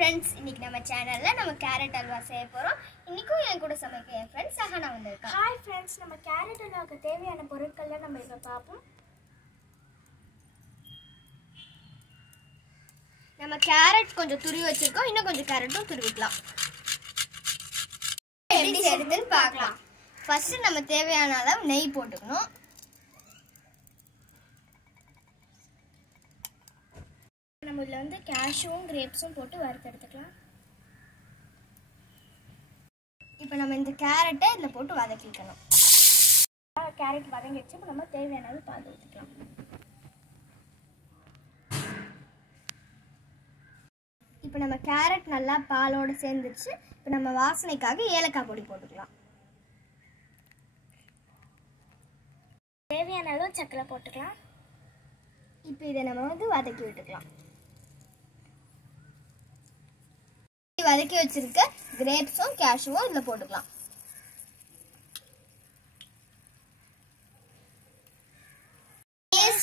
Friends, இன்னைக்கு நம்ம சேனல்ல நம்ம கேரட் அல்வா செய்ய போறோம். இன்னைக்கும் என் கூட சமைக்க என் ஃப்ரெண்ட் சஹனா வந்திருக்கா. ஹாய் ஃப்ரெண்ட்ஸ், நம்ம கேரட் அல்வாக்கு தேவையான பொருட்களை நம்ம இப்ப பார்ப்போம். நம்ம கேரட் கொஞ்சம் துருவி வச்சிருக்கோம். இன்னும் கொஞ்சம் கேரட்டும் துருவிக்கலாம். எப்படி செய்யறதுன்னு பார்க்கலாம். ஃபர்ஸ்ட் நம்ம தேவையான அளவு நெய் போட்டுக்கணும். நம்ம இதுல வந்து கேஷ்யூவும் கிரேப்ஸும் போட்டு வறுத்தெடுத்துக்கலாம். இப்போ நம்ம இந்த கேரட்டை இதில் போட்டு வதக்கிக்கணும். கேரட் வதங்கிடுச்சு. இப்போ நம்ம தேவையான அளவு பால் ஊற்றிக்கலாம். இப்போ நம்ம கேரட் நல்லா பாலோடு சேர்ந்துருச்சு. இப்போ நம்ம வாசனைக்காக ஏலக்காய் பொடி போட்டுக்கலாம். தேவையான அளவு சர்க்கரை போட்டுக்கலாம். இப்போ இதை நம்ம வந்து வதக்கி விட்டுக்கலாம். வதக்கி வச்சிருக்க கிரேப்ஸும் கேஷ்யூவும் இதில் போட்டுக்கலாம்.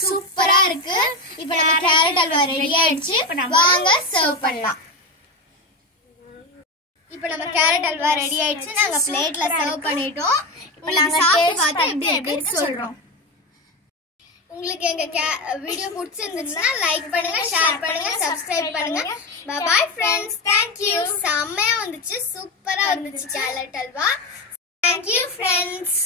சூப்பரா இருக்கு. இப்போ நம்ம கேரட் அல்வா ரெடி ஆயிடுச்சு. வாங்க சர்வ் பண்ணலாம். இப்போ நம்ம கேரட் அல்வா ரெடி ஆயிடுச்சு. நாங்க பிளேட்ல சர்வ் பண்ணிட்டோம். இப்போ நாங்க சாப்பிட்டு பார்த்து எப்படி இருக்குன்னு சொல்றோம். உங்களுக்கு எங்க வீடியோ பிடிச்சிருந்துச்சுன்னா லைக் பண்ணுங்க, ஷேர் பண்ணுங்க, சப்ஸ்கிரைப் பண்ணுங்க. Bye friends. Thank you. செம்மையா வந்துச்சு. சூப்பரா வந்துச்சு carrot halwa. Thank you friends.